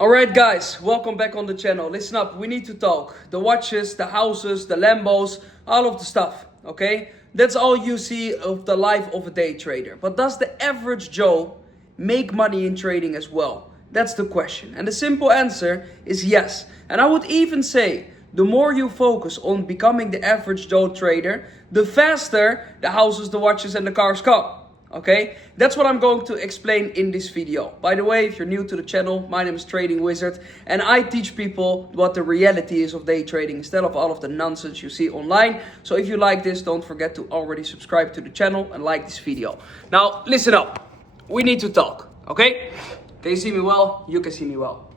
Alright guys, welcome back on the channel. Listen up, we need to talk. The watches, the houses, the Lambos, all of the stuff, okay? That's all you see of the life of a day trader. But does the average Joe make money in trading as well? That's the question. And the simple answer is yes. And I would even say, the more you focus on becoming the average Joe trader, the faster the houses, the watches and the cars come. Okay, that's what I'm going to explain in this video. By the way, if you're new to the channel, my name is Trading Wizard and I teach people what the reality is of day trading instead of all of the nonsense you see online. So if you like this, don't forget to already subscribe to the channel and like this video. Now, listen up. We need to talk, okay? Can you see me well? You can see me well.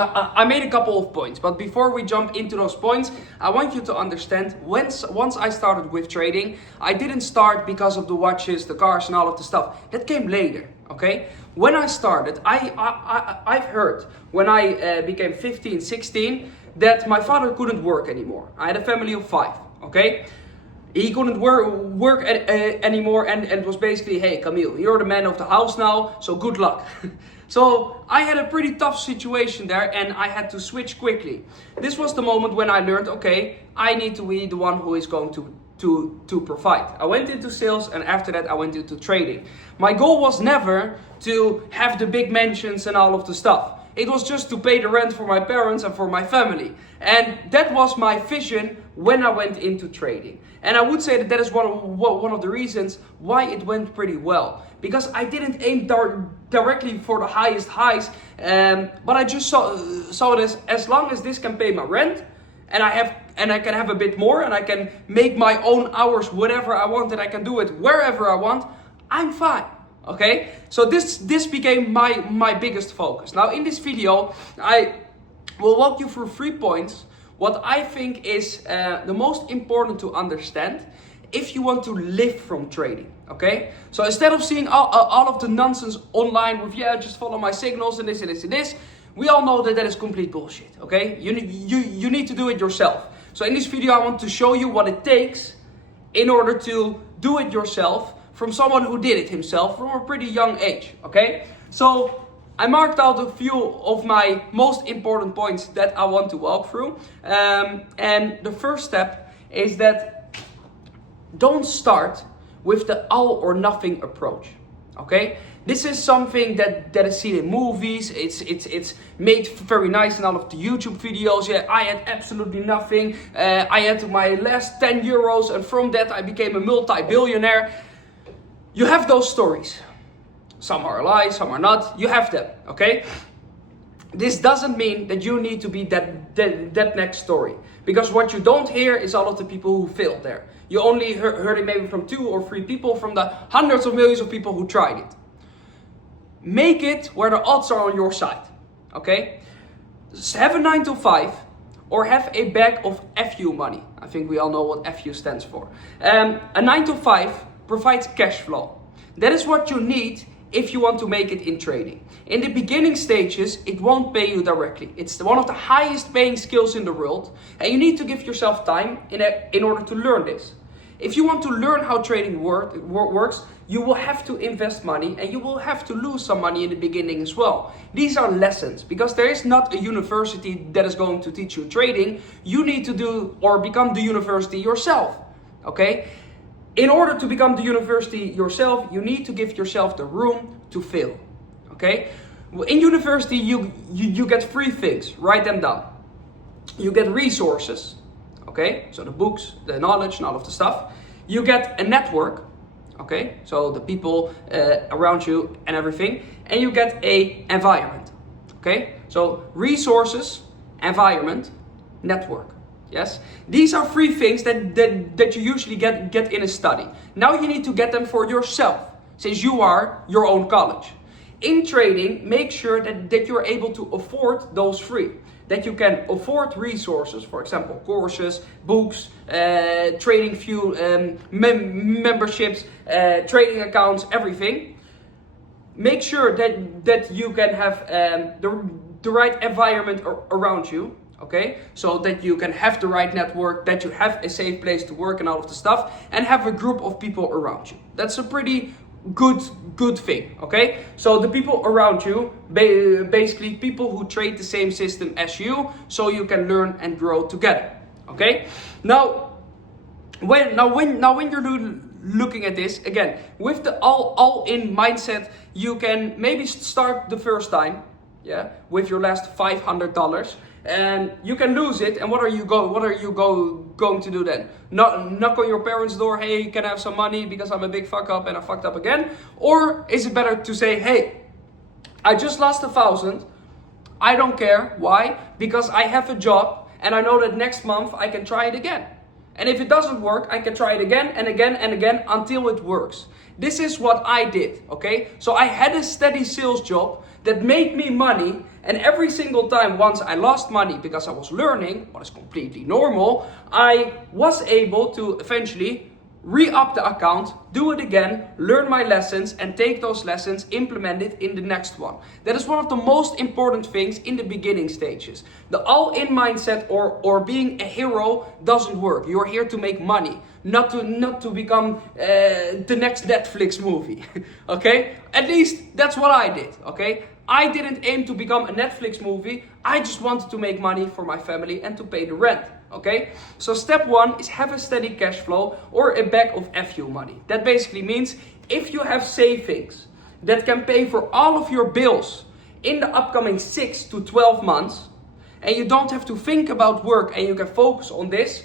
I made a couple of points, but before we jump into those points, I want you to understand once I started with trading, I didn't start because of the watches, the cars and all of the stuff. That came later, okay? When I started, I've heard when I became 15, 16, that my father couldn't work anymore. I had a family of 5, okay? He couldn't work anymore and was basically, hey Camille, you're the man of the house now, so good luck. So I had a pretty tough situation there and I had to switch quickly. This was the moment when I learned, okay, I need to be the one who is going to provide. I went into sales and after that I went into trading. My goal was never to have the big mansions and all of the stuff. It was just to pay the rent for my parents and for my family. And that was my vision when I went into trading. And I would say that is one of the reasons why it went pretty well. Because I didn't aim directly for the highest highs, but I just saw this, as long as this can pay my rent, and I can have a bit more, and I can make my own hours whatever I want, and I can do it wherever I want, I'm fine. Okay, so this became my biggest focus. Now in this video, I will walk you through 3 points, what I think is the most important to understand if you want to live from trading, okay? So instead of seeing all of the nonsense online with, yeah, just follow my signals and this and this and this, we all know that is complete bullshit, okay? You need to do it yourself. So in this video, I want to show you what it takes in order to do it yourself from someone who did it himself from a pretty young age, okay? So I marked out a few of my most important points that I want to walk through. And the first step is that don't start with the all or nothing approach, okay? This is something that is seen in movies. It's made very nice in all of the YouTube videos. Yeah, I had absolutely nothing. I had my last 10 euros and from that I became a multi-billionaire. You have those stories. Some are lies, some are not. You have them, okay? This doesn't mean that you need to be that next story. Because what you don't hear is all of the people who failed there. You only heard it maybe from 2 or 3 people from the hundreds of millions of people who tried it. Make it where the odds are on your side, okay? Just have a 9 to 5 or have a bag of FU money. I think we all know what FU stands for. A 9 to 5 provides cash flow. That is what you need if you want to make it in trading. In the beginning stages, it won't pay you directly. It's one of the highest paying skills in the world, and you need to give yourself time in order to learn this. If you want to learn how trading works, you will have to invest money and you will have to lose some money in the beginning as well. These are lessons because there is not a university that is going to teach you trading. You need to do or become the university yourself, okay? In order to become the university yourself, you need to give yourself the room to fail, okay? In university, you get 3 things. Write them down. You get resources, okay? So the books, the knowledge, and all of the stuff. You get a network, okay? So the people around you and everything. And you get a environment, okay? So resources, environment, network. Yes, these are 3 things that you usually get in a study. Now you need to get them for yourself, since you are your own college. In trading, make sure that you're able to afford those 3. That you can afford resources, for example, courses, books, trading fuel, memberships, trading accounts, everything. Make sure that you can have the right environment around you. Okay, so that you can have the right network, that you have a safe place to work and all of the stuff, and have a group of people around you. That's a pretty good good thing. Okay, so the people around you, basically people who trade the same system as you, so you can learn and grow together. Okay, now when you're looking at this again with the all in mindset, you can maybe start the first time, yeah, with your last $500, and you can lose it. And what are you going to do then? Knock on your parents' door, hey, can I have some money because I'm a big fuck up and I fucked up again? Or is it better to say, hey, I just lost 1,000, I don't care. Why? Because I have a job and I know that next month I can try it again. And if it doesn't work, I can try it again and again and again until it works. This is what I did, okay? So I had a steady sales job that made me money, and every single time once I lost money because I was learning, what is completely normal, I was able to eventually re-up the account, do it again, learn my lessons, and take those lessons, implement it in the next one. That is one of the most important things in the beginning stages. The all-in mindset or being a hero doesn't work. You're here to make money, not to become the next Netflix movie. Okay? At least that's what I did. Okay? I didn't aim to become a Netflix movie. I just wanted to make money for my family and to pay the rent. Okay, so step one is have a steady cash flow or a bag of FU money. That basically means if you have savings that can pay for all of your bills in the upcoming 6 to 12 months, and you don't have to think about work and you can focus on this,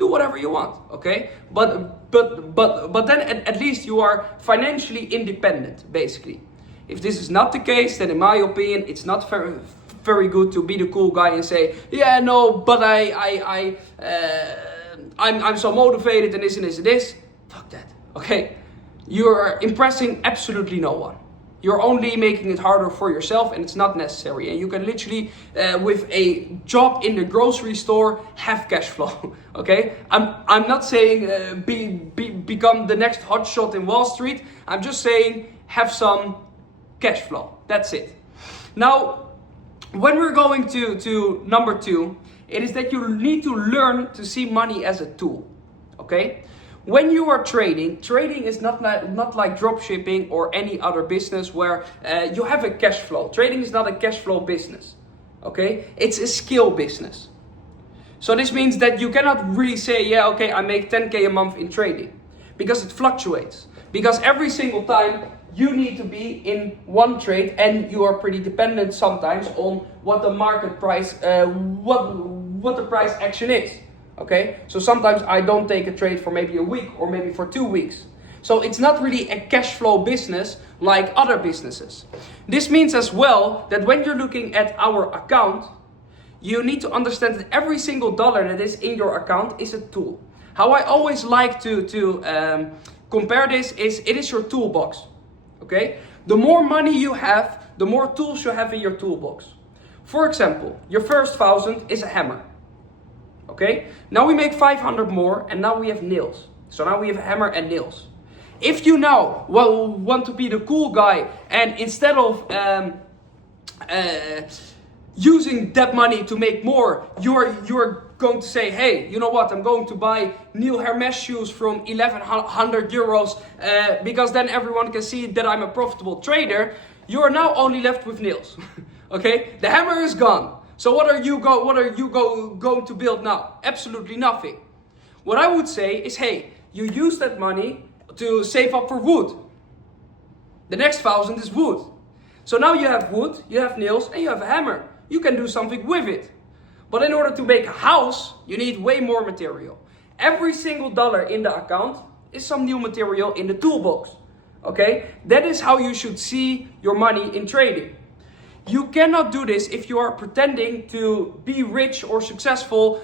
do whatever you want. Okay, but then at least you are financially independent, basically. If this is not the case, then in my opinion, it's not very good to be the cool guy and say, yeah, no, but I'm so motivated and this and this and this. Fuck that. Okay, you're impressing absolutely no one. You're only making it harder for yourself, and it's not necessary. And you can literally, with a job in the grocery store, have cash flow. Okay, I'm not saying become the next hotshot in Wall Street. I'm just saying have some cash flow. That's it. Now, when we're going to number 2, it is that you need to learn to see money as a tool. Okay? When you are trading is not like drop shipping or any other business where you have a cash flow. Trading is not a cash flow business. Okay? It's a skill business. So this means that you cannot really say, yeah, okay, I make 10K a month in trading. Because it fluctuates. Because every single time you need to be in one trade, and you are pretty dependent sometimes on what the market price, what the price action is. Okay, so sometimes I don't take a trade for maybe a week or maybe for 2 weeks. So it's not really a cash flow business like other businesses. This means as well that when you're looking at our account, you need to understand that every single dollar that is in your account is a tool. How I always like to compare this is, it is your toolbox. Okay? The more money you have, the more tools you have in your toolbox. For example, your first 1,000 is a hammer. Okay? Now we make 500 more, and now we have nails. So now we have a hammer and nails. If you now want to be the cool guy, and instead of using that money to make more, you're going to say, hey, you know what, I'm going to buy Neil Hermes shoes from 1,100 euros because then everyone can see that I'm a profitable trader. You are now only left with nails. Okay, the hammer is gone. So what are you going to build now? Absolutely nothing. What I would say is, hey, you use that money to save up for wood. The next 1,000 is wood. So now you have wood, you have nails, and you have a hammer. You can do something with it. But in order to make a house, you need way more material. Every single dollar in the account is some new material in the toolbox. Okay? That is how you should see your money in trading. You cannot do this if you are pretending to be rich or successful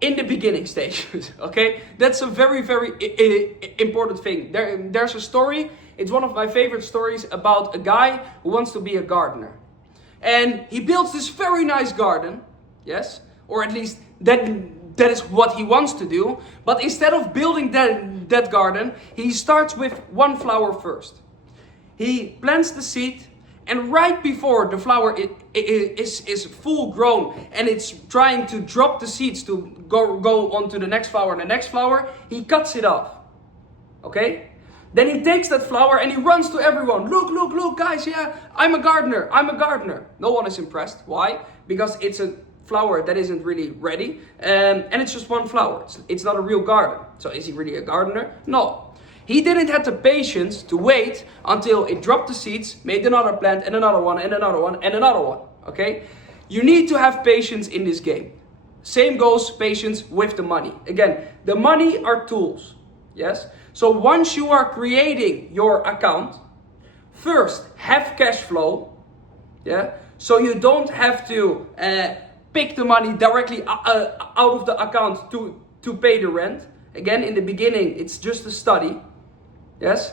in the beginning stages. Okay? That's a very, very important thing. There's a story, it's one of my favorite stories, about a guy who wants to be a gardener. And he builds this very nice garden, yes, or at least that is what he wants to do. But instead of building that garden, he starts with one flower first. He plants the seed, and right before the flower is full grown and it's trying to drop the seeds to go on to the next flower and the next flower, he cuts it off. Okay? Then he takes that flower and he runs to everyone. Look, look, look, guys, yeah, I'm a gardener, I'm a gardener. No one is impressed. Why? Because it's a flower that isn't really ready, and it's just one flower. It's not a real garden. So is he really a gardener? No. He didn't have the patience to wait until it dropped the seeds, made another plant, and another one, and another one, and another one. Okay? You need to have patience in this game. Same goes patience with the money. Again, the money are tools. Yes? So once you are creating your account, first have cash flow. Yeah? So you don't have to pick the money directly out of the account to pay the rent. Again, in the beginning, it's just a study. Yes?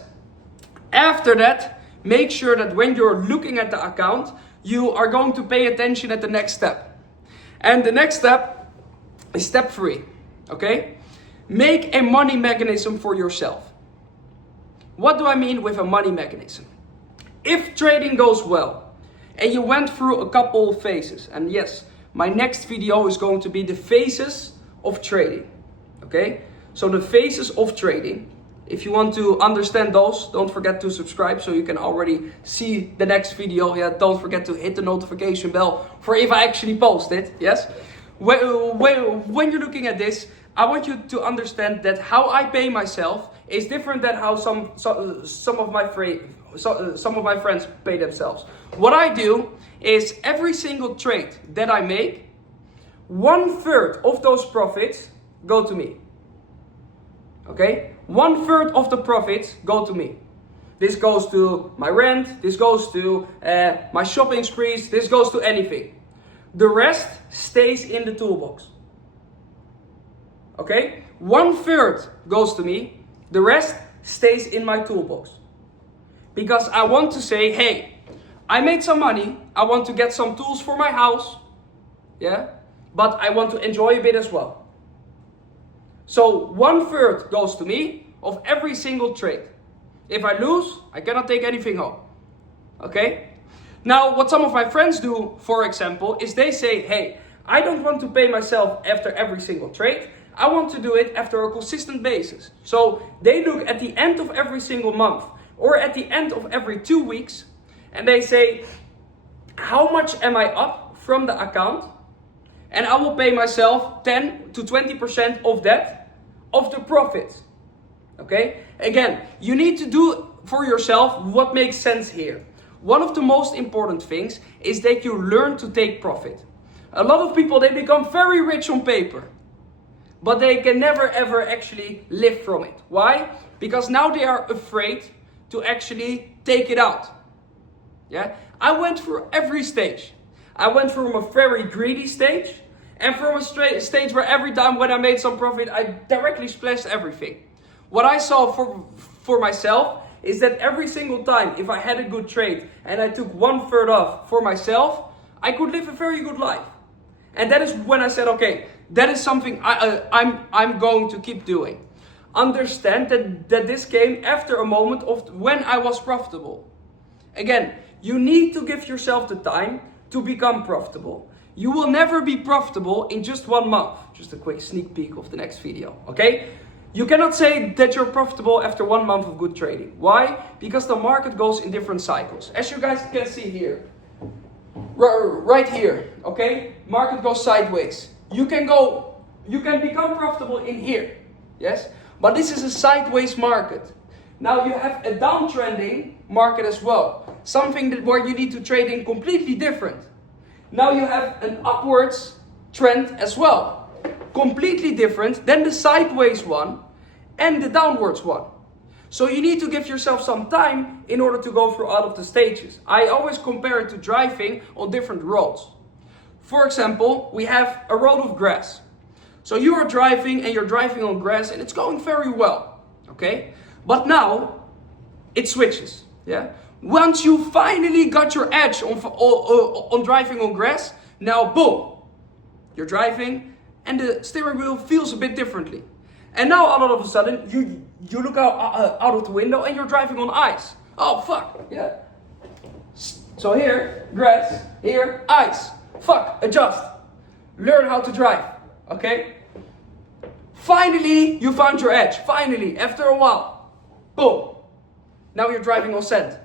After that, make sure that when you're looking at the account, you are going to pay attention at the next step. And the next step is step 3. Okay? Make a money mechanism for yourself. What do I mean with a money mechanism? If trading goes well, and you went through a couple of phases, and yes, my next video is going to be the phases of trading. Okay? So the phases of trading. If you want to understand those, don't forget to subscribe so you can already see the next video. Yeah, don't forget to hit the notification bell for if I actually post it. Yes? When you're looking at this, I want you to understand that how I pay myself is different than how some of my friends pay themselves. What I do is every single trade that I make, 1/3 of those profits go to me. Okay? 1/3 of the profits go to me. This goes to my rent, this goes to my shopping sprees, this goes to anything. The rest stays in the toolbox. Okay? 1/3 goes to me, the rest stays in my toolbox. Because I want to say, hey, I made some money, I want to get some tools for my house, yeah? But I want to enjoy a bit as well. So 1/3 goes to me of every single trade. If I lose, I cannot take anything home. Okay? Now, what some of my friends do, for example, is they say, hey, I don't want to pay myself after every single trade. I want to do it after a consistent basis. So they look at the end of every single month or at the end of every 2 weeks and they say, how much am I up from the account? And I will pay myself 10 to 20% of that, of the profits. Okay? Again, you need to do for yourself what makes sense here. One of the most important things is that you learn to take profit. A lot of people, they become very rich on paper, but they can never ever actually live from it. Why? Because now they are afraid to actually take it out. Yeah? I went through every stage. I went from a very greedy stage and from a stage where every time when I made some profit, I directly splashed everything. What I saw for myself is that every single time, if I had a good trade and I took 1/3 off for myself, I could live a very good life. And that is when I said, okay, that is something I'm going to keep doing. Understand that this came after a moment of when I was profitable. Again, you need to give yourself the time to become profitable. You will never be profitable in just 1 month. Just a quick sneak peek of the next video, okay? You cannot say that you're profitable after 1 month of good trading. Why? Because the market goes in different cycles. As you guys can see here, right here, okay? Market goes sideways. You can become profitable in here, yes? But this is a sideways market. Now you have a downtrending market as well. Something where you need to trade in completely different. Now you have an upwards trend as well. Completely different than the sideways one and the downwards one. So you need to give yourself some time in order to go through all of the stages. I always compare it to driving on different roads. For example, we have a road of grass. So you are driving and you're driving on grass and it's going very well, okay? But now it switches, yeah? Once you finally got your edge on driving on grass, now boom, you're driving and the steering wheel feels a bit differently. And now all of a sudden you look out of the window and you're driving on ice. Oh fuck, yeah. So here, grass, here, ice. Fuck, adjust. Learn how to drive, okay? Finally, you found your edge. Finally, after a while. Boom. Now you're driving on sand.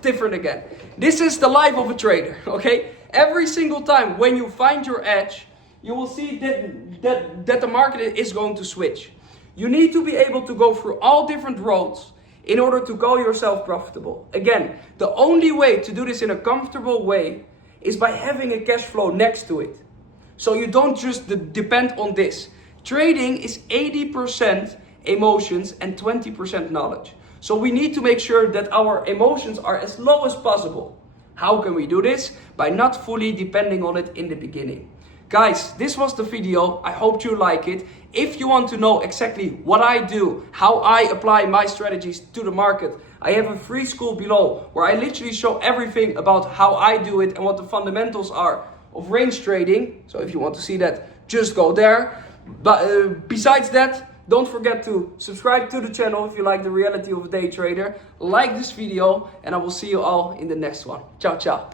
Different again. This is the life of a trader, okay? Every single time when you find your edge, you will see that the market is going to switch. You need to be able to go through all different roads in order to call yourself profitable. Again, the only way to do this in a comfortable way is by having a cash flow next to it. So you don't just depend on this. Trading is 80% emotions and 20% knowledge. So we need to make sure that our emotions are as low as possible. How can we do this? By not fully depending on it in the beginning. Guys, this was the video. I hope you like it. If you want to know exactly what I do, how I apply my strategies to the market, I have a free school below where I literally show everything about how I do it and what the fundamentals are of range trading. So if you want to see that, just go there. But besides that, don't forget to subscribe to the channel if you like the reality of a day trader. Like this video, and I will see you all in the next one. Ciao, ciao.